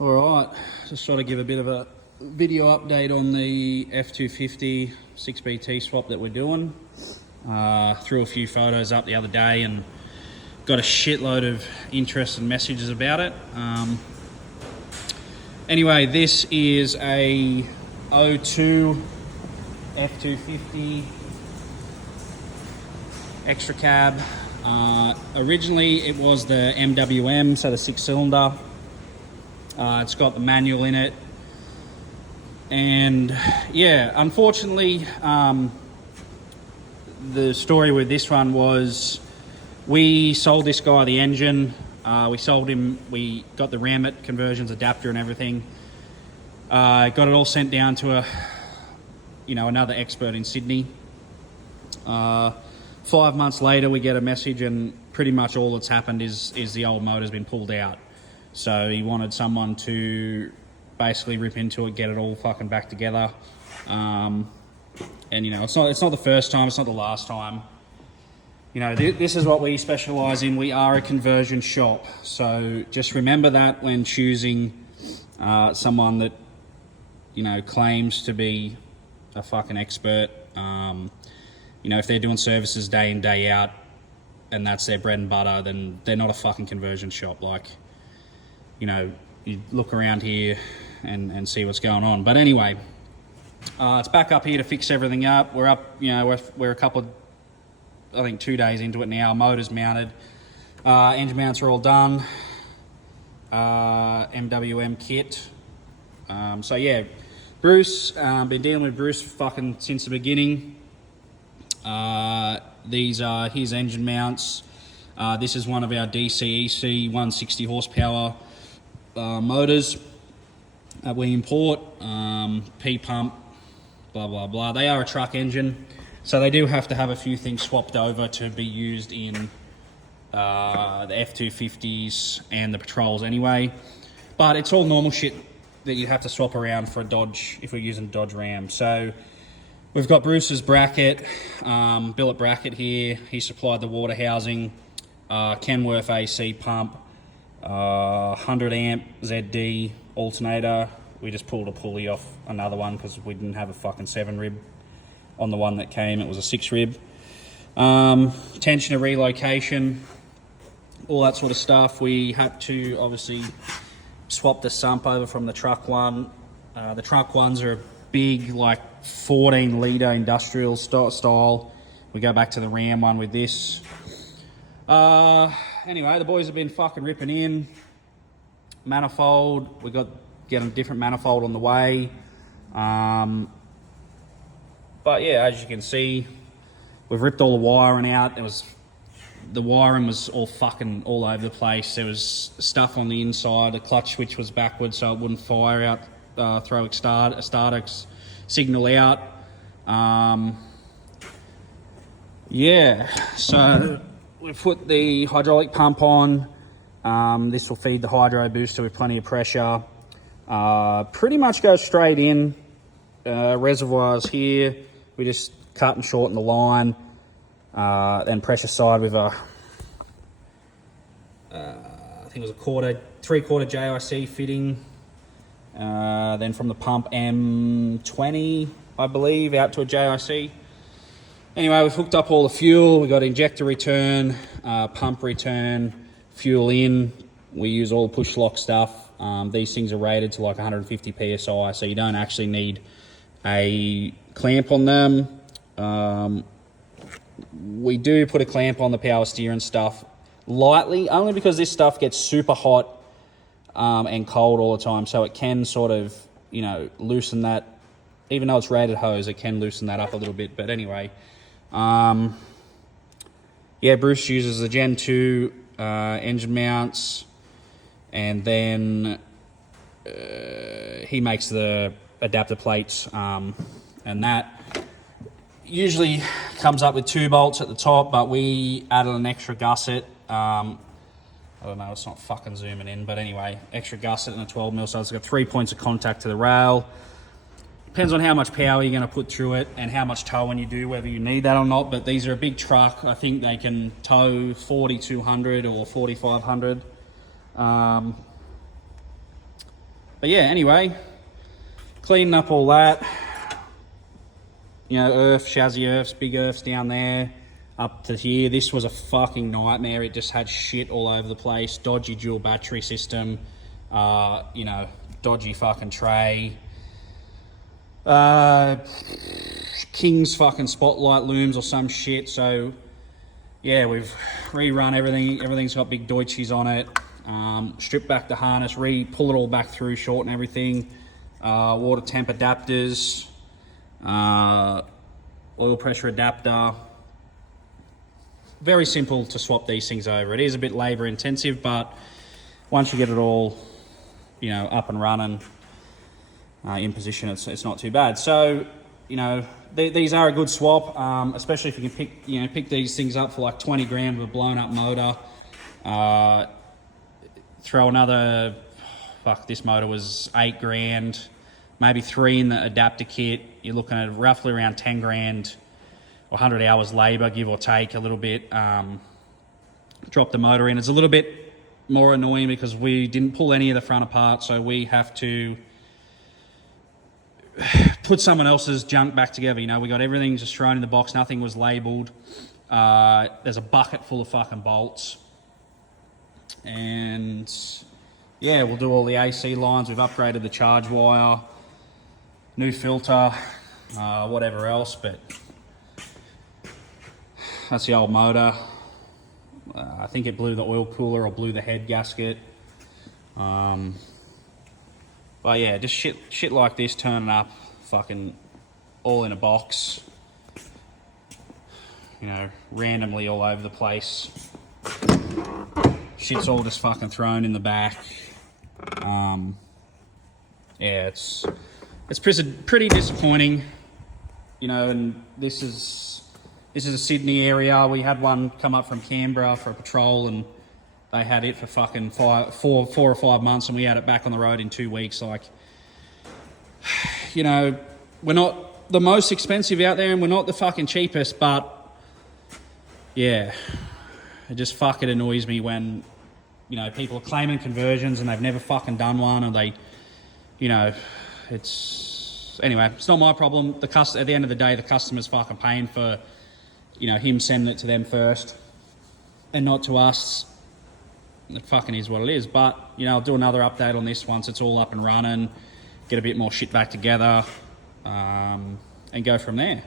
Alright, just try to give a bit of a video update on the F250 6BT swap that we're doing. Threw a few photos up the other day and got a shitload of interest and messages about it. Anyway, this is a 02 F250 extra cab. Originally it was the MWM, so the 6-cylinder. It's got the manual in it, and yeah, unfortunately the story with this one was we sold this guy the engine. We got the Ramit conversions adapter and everything, got it all sent down to another expert in Sydney. 5 months later we get a message, and pretty much all that's happened is the old motor's been pulled out. So he wanted someone to basically rip into it, get it all fucking back together. And it's not the first time, it's not the last time. This is what we specialise in. We are a conversion shop. So just remember that when choosing someone that, claims to be a fucking expert. If they're doing services day in, day out, and that's their bread and butter, then they're not a fucking conversion shop. You look around here and see what's going on. But anyway, it's back up here to fix everything up. We're up, we're a couple of, I think 2 days into it now. Motor's mounted. Engine mounts are all done. MWM kit. So yeah, Bruce, been dealing with Bruce fucking since the beginning. These are his engine mounts. This is one of our dcec 160 horsepower motors that we import. P-pump, blah, blah, blah. They are a truck engine, so they do have to have a few things swapped over to be used in the F250s and the Patrols anyway. But it's all normal shit that you have to swap around for a Dodge if we're using a Dodge Ram. So we've got Bruce's bracket, billet bracket here. He supplied the water housing, Kenworth AC pump, 100 amp ZD alternator. We just pulled a pulley off another one because we didn't have a fucking 7 rib on the one that came. It was a 6 rib. Tensioner relocation, all that sort of stuff. We had to obviously swap the sump over from the truck one. The truck ones are big, like 14 litre industrial style. We go back to the Ram one with this. Anyway, the boys have been fucking ripping in. Manifold, we got getting a different manifold on the way. But yeah, as you can see, we've ripped all the wiring out. The wiring was all fucking all over the place. There was stuff on the inside. The clutch switch was backwards so it wouldn't fire out, throw a starter signal out. Yeah, so we've put the hydraulic pump on. This will feed the hydro booster with plenty of pressure. Pretty much goes straight in. Reservoirs here. We just cut and shorten the line. Then pressure side with a, I think it was a 3/4 JIC fitting. Then from the pump M20, I believe, out to a JIC. Anyway, we've hooked up all the fuel. We've got injector return, pump return, fuel in. We use all push lock stuff. These things are rated to like 150 PSI, so you don't actually need a clamp on them. We do put a clamp on the power steer and stuff lightly, only because this stuff gets super hot and cold all the time, so it can sort of, loosen that. Even though it's rated hose, it can loosen that up a little bit. But anyway, yeah, Bruce uses the Gen 2 engine mounts, and then he makes the adapter plates, and that usually comes up with 2 bolts at the top, but we added an extra gusset. I don't know, it's not fucking zooming in, but anyway, extra gusset and a 12mm, so it's got 3 points of contact to the rail. Depends on how much power you're going to put through it and how much towing you do, whether you need that or not. But these are a big truck. I think they can tow 4,200 or 4,500. But yeah, anyway, cleaning up all that. You know, chassis earths, big earths down there, up to here. This was a fucking nightmare. It just had shit all over the place. Dodgy dual battery system, you know, dodgy fucking tray. King's fucking spotlight looms or some shit. So yeah, we've rerun everything. Everything's got big Deutschies on it. Strip back the harness, pull it all back through, shorten everything. Water temp adapters, oil pressure adapter. Very simple to swap these things over. It is a bit labour intensive, but once you get it all, you know, up and running, in position, it's not too bad. So, you know, these are a good swap, especially if you can pick these things up for like 20 grand with a blown up motor. Throw another, this motor was 8 grand, maybe 3 in the adapter kit. You're looking at roughly around 10 grand or 100 hours labour, give or take a little bit. Drop the motor in. It's a little bit more annoying because we didn't pull any of the front apart, so we have to put someone else's junk back together. You know, we got everything just thrown in the box. Nothing was labelled. There's a bucket full of fucking bolts. And yeah, we'll do all the AC lines. We've upgraded the charge wire, new filter, whatever else, but that's the old motor. I think it blew the oil cooler or blew the head gasket. But yeah, just shit like this turning up, fucking all in a box, you know, randomly all over the place. Shit's all just fucking thrown in the back. Yeah, it's pretty disappointing, you know. And this is a Sydney area. We had one come up from Canberra for a patrol, and they had it for fucking 4 or 5 months, and we had it back on the road in 2 weeks. Like, you know, we're not the most expensive out there, and we're not the fucking cheapest, but yeah, it just fucking annoys me when, you know, people are claiming conversions and they've never fucking done one, and they, you know, anyway, it's not my problem. At the end of the day, the customer's fucking paying for, you know, him sending it to them first and not to us. It fucking is what it is. But, you know, I'll do another update on this once it's all up and running, get a bit more shit back together, and go from there.